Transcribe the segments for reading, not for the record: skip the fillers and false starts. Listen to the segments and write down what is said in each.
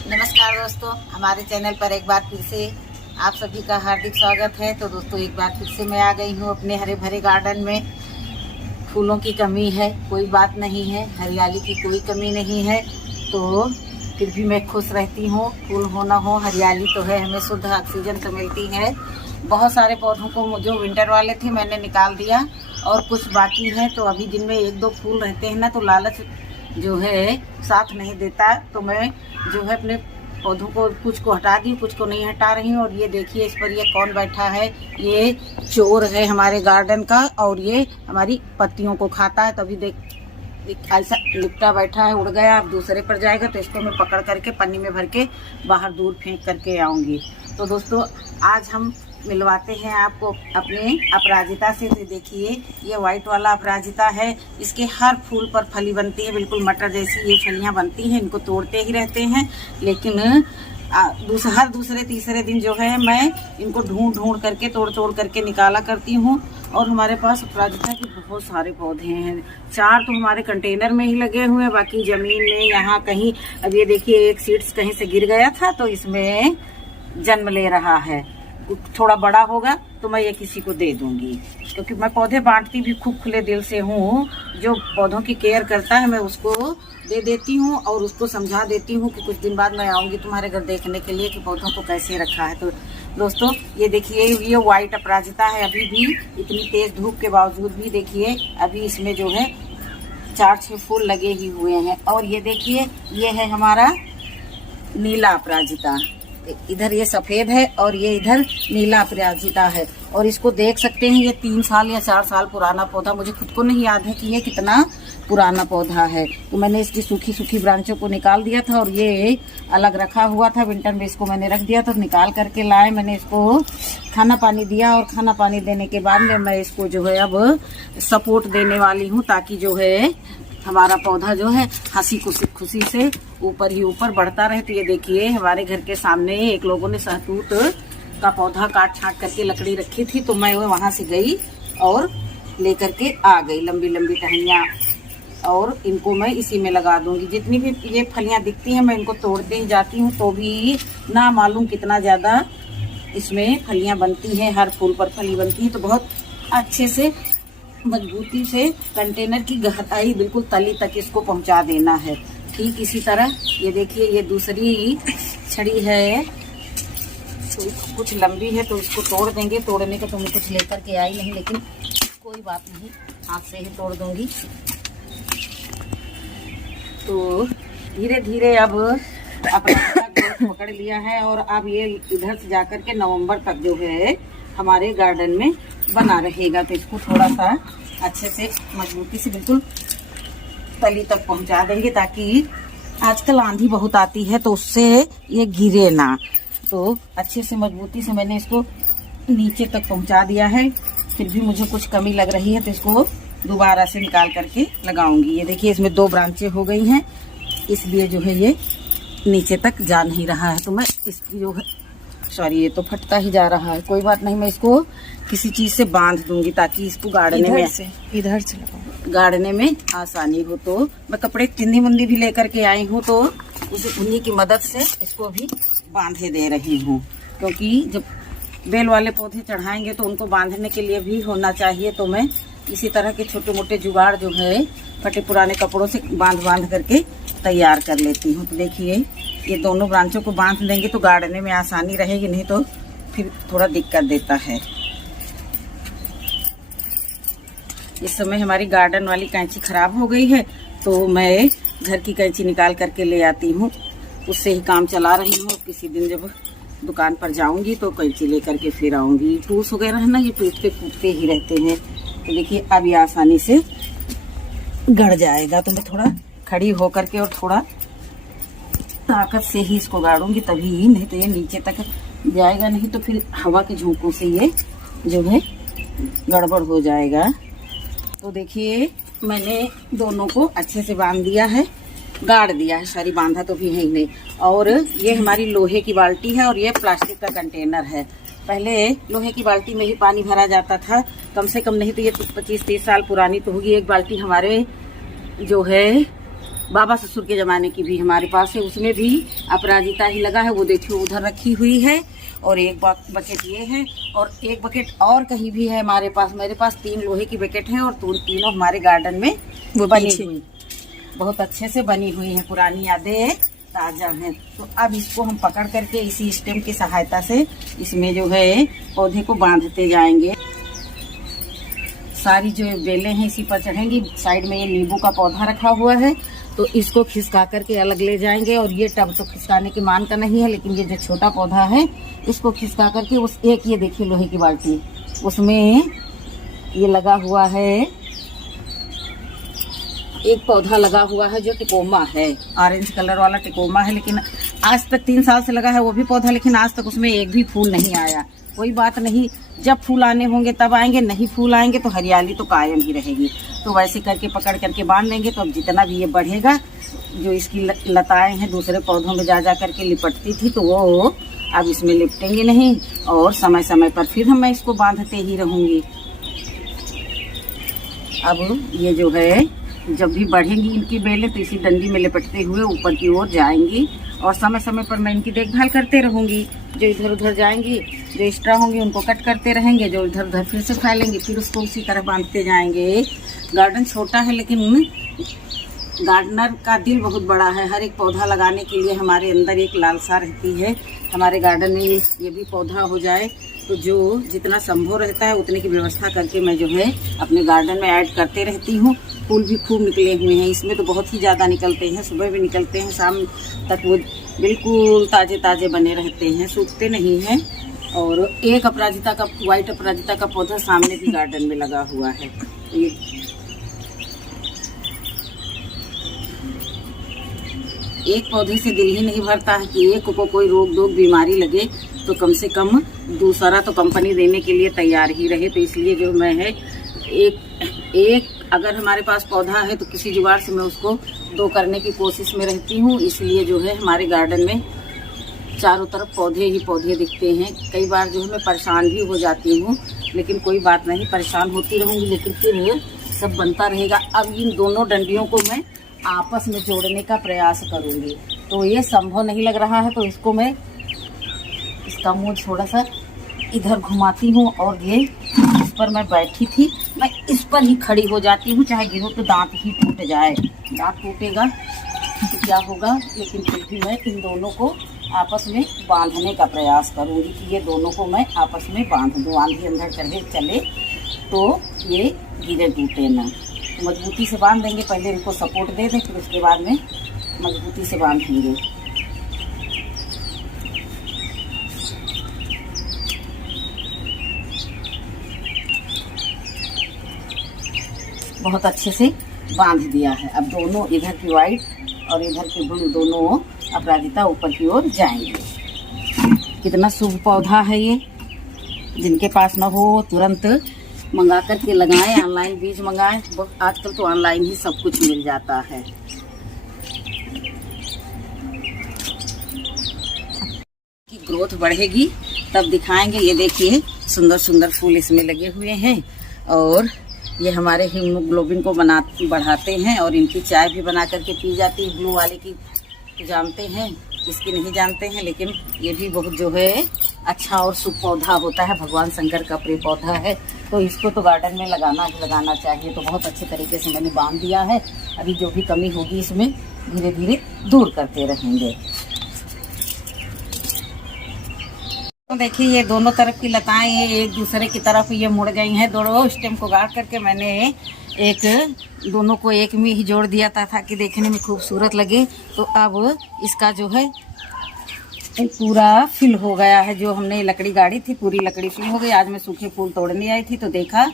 नमस्कार दोस्तों, हमारे चैनल पर एक बार फिर से आप सभी का हार्दिक स्वागत है। तो दोस्तों, एक बार फिर से मैं आ गई हूँ अपने हरे भरे गार्डन में। फूलों की कमी है कोई बात नहीं है, हरियाली की कोई कमी नहीं है, तो फिर भी मैं खुश रहती हूँ। फूल हो ना हो, हरियाली तो है, हमें शुद्ध ऑक्सीजन तो मिलती है। बहुत सारे पौधों को जो विंटर वाले थे मैंने निकाल दिया और कुछ बाकी हैं। तो अभी दिन में एक दो फूल रहते हैं ना, तो लालच जो है साथ नहीं देता, तो मैं जो है अपने पौधों को कुछ को हटा दी, कुछ को नहीं हटा रही हूँ। और ये देखिए, इस पर ये कौन बैठा है, ये चोर है हमारे गार्डन का, और ये हमारी पत्तियों को खाता है। तभी देख ऐसा लिपटा बैठा है, उड़ गया, अब दूसरे पर जाएगा, तो इसको मैं पकड़ करके पन्नी में भर के बाहर दूर फेंक करके आऊँगी। तो दोस्तों, आज हम मिलवाते हैं आपको अपने अपराजिता से। तो देखिए, ये वाइट वाला अपराजिता है, इसके हर फूल पर फली बनती है, बिल्कुल मटर जैसी ये फलियां बनती हैं। इनको तोड़ते ही रहते हैं, लेकिन हर दूसरे तीसरे दिन जो है मैं इनको ढूंढ करके तोड़ करके निकाला करती हूँ। और हमारे पास अपराजिता के बहुत सारे पौधे हैं, 4 तो हमारे कंटेनर में ही लगे हुए हैं, बाकी ज़मीन में यहाँ कहीं। अब ये देखिए, एक सीड्स कहीं से गिर गया था, तो इसमें जन्म ले रहा है। थोड़ा बड़ा होगा तो मैं ये किसी को दे दूंगी, क्योंकि मैं पौधे बांटती भी खूब खुले दिल से हूँ। जो पौधों की केयर करता है मैं उसको दे देती हूँ और उसको समझा देती हूँ कि कुछ दिन बाद मैं आऊँगी तुम्हारे घर देखने के लिए कि पौधों को कैसे रखा है। तो दोस्तों, ये देखिए, ये वाइट अपराजिता है। अभी भी इतनी तेज धूप के बावजूद भी देखिए, अभी इसमें जो है 4-6 फूल लगे ही हुए हैं। और ये देखिए, ये है हमारा नीला अपराजिता। इधर ये सफेद है और ये इधर नीला अपराजिता है। और इसको देख सकते हैं, ये 3 साल या 4 साल पुराना पौधा, मुझे खुद को नहीं याद है कि ये कितना पुराना पौधा है। तो मैंने इसकी सूखी ब्रांचों को निकाल दिया था और ये अलग रखा हुआ था। विंटर में इसको मैंने रख दिया था, निकाल करके लाए, मैंने इसको खाना पानी दिया। और खाना पानी देने के बाद में मैं इसको जो है अब सपोर्ट देने वाली हूँ, ताकि जो है हमारा पौधा जो है हंसी खुशी से ऊपर ही ऊपर बढ़ता रहे। तो ये देखिए, हमारे घर के सामने एक लोगों ने सहतूत का पौधा काट छाट करके लकड़ी रखी थी, तो मैं वहां से गई और लेकर के आ गई लंबी लंबी टहनियाँ, और इनको मैं इसी में लगा दूंगी। जितनी भी ये फलियां दिखती हैं मैं इनको तोड़ते ही जाती हूँ, तो भी ना मालूम कितना ज्यादा इसमें फलियां बनती हैं। हर फूल पर फली बनती है, तो बहुत अच्छे से मजबूती से कंटेनर की गहराई बिल्कुल तली तक इसको पहुंचा देना है। ठीक इसी तरह ये देखिए, ये दूसरी छड़ी है, तो कुछ लंबी है, तो इसको तोड़ देंगे। तोड़ने का तो मैं कुछ लेकर के आई नहीं, लेकिन कोई बात नहीं, हाथ से ही तोड़ दूंगी। तो धीरे धीरे अब अपना ग्रोथ पकड़ लिया है, और अब ये इधर से जाकर के नवंबर तक जो है हमारे गार्डन में बना रहेगा। तो इसको थोड़ा सा अच्छे से मजबूती से बिल्कुल तली तक पहुंचा देंगे, ताकि आजकल आंधी बहुत आती है तो उससे ये गिरे ना। तो अच्छे से मजबूती से मैंने इसको नीचे तक पहुंचा दिया है। फिर भी मुझे कुछ कमी लग रही है, तो इसको दोबारा से निकाल करके लगाऊंगी। ये देखिए, इसमें 2 ब्रांचें हो गई हैं, इसलिए जो है ये नीचे तक जा नहीं रहा है। तो मैं इसकी जो है ये तो फटता ही जा रहा है, कोई बात नहीं, मैं इसको किसी चीज से बांध दूंगी, ताकि इसको गाड़ने में आसानी हो। तो मैं कपड़े चिंदी मुंदी भी लेकर के आई हूँ, तो उन्हीं की मदद से इसको भी बांधे दे रही हूँ, क्योंकि जब बेल वाले पौधे चढ़ाएंगे तो उनको बांधने के लिए भी होना चाहिए। तो मैं इसी तरह के छोटे मोटे जुगाड़ जो है फटे पुराने कपड़ों से बांध करके तैयार कर लेती हूँ। तो देखिए, ये दोनों ब्रांचों को बांध देंगे तो गाड़ने में आसानी रहेगी, नहीं तो फिर थोड़ा दिक्कत देता है। इस समय हमारी गार्डन वाली कैंची खराब हो गई है, तो मैं घर की कैंची निकाल करके ले आती हूँ, उससे ही काम चला रही हूँ। किसी दिन जब दुकान पर जाऊंगी तो कैंची लेकर के फिर आऊंगी। टूल्स वगैरह है ना, ये टूटते फूटते ही रहते हैं। तो देखिए, अब ये आसानी से गड़ जाएगा। तो मैं थोड़ा खड़ी होकर के और थोड़ा ताकत से ही इसको गाड़ूंगी, तभी, नहीं तो ये नीचे तक जाएगा नहीं, तो फिर हवा के झोंकों से ये जो है गड़बड़ हो जाएगा। तो देखिए, मैंने दोनों को अच्छे से बांध दिया है, गाड़ दिया है, सारी बांधा तो भी है ही नहीं। और ये हमारी लोहे की बाल्टी है और ये प्लास्टिक का कंटेनर है। पहले लोहे की बाल्टी में ही पानी भरा जाता था, कम से कम नहीं तो ये 25-30 साल पुरानी तो होगी। एक बाल्टी हमारे जो है बाबा ससुर के ज़माने की भी हमारे पास है, उसमें भी अपराजिता ही लगा है। वो देखिए उधर रखी हुई है। और एक बकेट ये है और एक बकेट और कहीं भी है हमारे पास। मेरे पास 3 लोहे की बकेट हैं और तीनों हमारे गार्डन में वो बनी हुई, बहुत अच्छे से बनी हुई है। पुरानी यादें ताज़ा हैं। तो अब इसको हम पकड़ करके इसी स्टेम की सहायता से इसमें जो है पौधे को बांधते जाएंगे। सारी जो बेलें हैं इसी पर चढ़ेंगी। साइड में ये नींबू का पौधा रखा हुआ है, तो इसको खिसका करके अलग ले जाएंगे। और ये टब तो खिसकाने की मान का नहीं है, लेकिन ये जो छोटा पौधा है इसको खिसका करके उस एक, ये देखिए लोहे की बाल्टी, उसमें ये लगा हुआ है, एक पौधा लगा हुआ है जो टिकोमा है, ऑरेंज कलर वाला टिकोमा है। लेकिन आज तक 3 साल से लगा है वो भी पौधा, लेकिन आज तक उसमें एक भी फूल नहीं आया। कोई बात नहीं, जब फूल आने होंगे तब आएंगे, नहीं फूल आएंगे तो हरियाली तो कायम ही रहेगी। तो वैसे करके पकड़ करके बांध लेंगे। तो अब जितना भी ये बढ़ेगा, जो इसकी लताएं हैं दूसरे पौधों में जा करके लिपटती थी, तो वो अब इसमें लिपटेंगे नहीं। और समय समय पर फिर मैं इसको बांधते ही रहूँगी। अब ये जो है जब भी बढ़ेंगी इनकी बेलें, तो इसी डंडी में लिपटते हुए ऊपर की ओर जाएंगी। और समय समय पर मैं इनकी देखभाल करते रहूँगी। जो इधर उधर जाएंगी, जो एक्स्ट्रा होंगी उनको कट करते रहेंगे, जो इधर उधर फिर से फैलेंगे, फिर उसको उसी तरह बांधते जाएंगे। गार्डन छोटा है लेकिन गार्डनर का दिल बहुत बड़ा है। हर एक पौधा लगाने के लिए हमारे अंदर एक लालसा रहती है। हमारे गार्डन में ये भी पौधा हो जाए, तो जो जितना संभव रहता है उतने की व्यवस्था करके मैं जो है अपने गार्डन में ऐड करते रहती हूँ। फूल भी खूब निकले हुए हैं इसमें, तो बहुत ही ज़्यादा निकलते हैं। सुबह भी निकलते हैं, शाम तक वो बिल्कुल ताज़े ताज़े बने रहते हैं, सूखते नहीं हैं। और एक अपराजिता का, वाइट अपराजिता का पौधा सामने भी गार्डन में लगा हुआ है। ये एक पौधे से दिल ही नहीं भरता है कि एक को कोई रोग दोग बीमारी लगे, तो कम से कम दूसरा तो कंपनी देने के लिए तैयार ही रहे। तो इसलिए जो मैं है एक अगर हमारे पास पौधा है तो किसी जुगाड़ से मैं उसको 2 करने की कोशिश में रहती हूँ। इसलिए जो है हमारे गार्डन में चारों तरफ पौधे ही पौधे दिखते हैं। कई बार जो है मैं परेशान भी हो जाती हूँ, लेकिन कोई बात नहीं, परेशान होती रहूँगी लेकिन फिर सब बनता रहेगा। अब इन दोनों डंडियों को मैं आपस में जोड़ने का प्रयास करूँगी। तो ये संभव नहीं लग रहा है, तो इसको मैं इसका मुँह थोड़ा सा इधर घुमाती हूँ। और ये इस पर मैं बैठी थी, मैं इस पर ही खड़ी हो जाती हूँ। चाहे गिरो तो दांत ही टूट जाए, दांत टूटेगा तो क्या होगा, लेकिन फिर भी मैं इन दोनों को आपस में बांधने का प्रयास करूँगी कि ये दोनों को मैं आपस में बांध दूँ। आंधी अंदर चले तो ये गिरे टूटे ना। तो मजबूती से बांध देंगे, पहले इनको सपोर्ट दे दें, फिर उसके बाद में मजबूती से बांधेंगे। बहुत अच्छे से बांध दिया है। अब दोनों, इधर की वाइट और इधर की ब्लू, दोनों अपराजिता ऊपर की ओर जाएंगे। कितना शुभ पौधा है ये। जिनके पास न हो तुरंत मंगा करके लगाएं, ऑनलाइन बीज मंगाएं। आजकल तो ऑनलाइन ही सब कुछ मिल जाता है। की ग्रोथ बढ़ेगी तब दिखाएंगे। ये देखिए सुंदर सुंदर फूल इसमें लगे हुए हैं और ये हमारे हीमोग्लोबिन को बढ़ाते हैं। और इनकी चाय भी बना करके पी जाती है। ब्लू वाले की तो जानते हैं, इसकी नहीं जानते हैं, लेकिन ये भी बहुत जो है अच्छा और शुभ पौधा होता है। भगवान शंकर का प्रिय पौधा है, तो इसको तो गार्डन में लगाना चाहिए। तो बहुत अच्छे तरीके से मैंने बांध दिया है। अभी जो भी कमी होगी इसमें धीरे धीरे दूर करते रहेंगे। तो देखिए ये दोनों तरफ की लताएं ये एक दूसरे की तरफ ये मुड़ गई हैं। दोनों स्टेम को गाड़ करके मैंने दोनों को एक में ही जोड़ दिया था ताकि देखने में खूबसूरत लगे। तो अब इसका जो है पूरा फिल हो गया है। जो हमने लकड़ी गाड़ी थी पूरी लकड़ी फिल हो गई। आज मैं सूखे फूल तोड़ने आई थी तो देखा,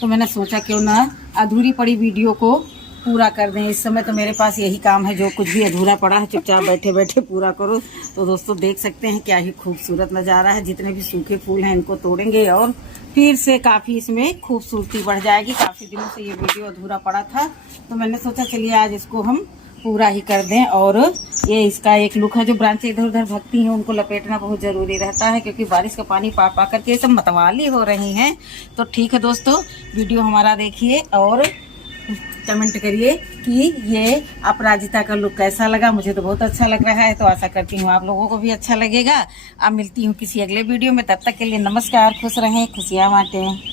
तो मैंने सोचा क्यों ना अधूरी पड़ी वीडियो को पूरा कर दें। इस समय तो मेरे पास यही काम है, जो कुछ भी अधूरा पड़ा है चुपचाप बैठे बैठे पूरा करो। तो दोस्तों देख सकते हैं क्या ही खूबसूरत नज़ारा है। जितने भी सूखे फूल हैं इनको तोड़ेंगे और फिर से काफ़ी इसमें खूबसूरती बढ़ जाएगी। काफ़ी दिनों से ये वीडियो अधूरा पड़ा था तो मैंने सोचा चलिए आज इसको हम पूरा ही कर दें। और ये इसका एक लुक है। जो ब्रांचें इधर उधर भगती हैं उनको लपेटना बहुत ज़रूरी रहता है, क्योंकि बारिश का पानी पा पा करके सब मतवाली हो रही हैं। तो ठीक है दोस्तों, वीडियो हमारा देखिए और कमेंट करिए कि ये अपराजिता का लुक कैसा लगा। मुझे तो बहुत अच्छा लग रहा है, तो आशा करती हूँ आप लोगों को भी अच्छा लगेगा। अब मिलती हूँ किसी अगले वीडियो में, तब तक के लिए नमस्कार, खुश रहें, खुशियाँ बांटें।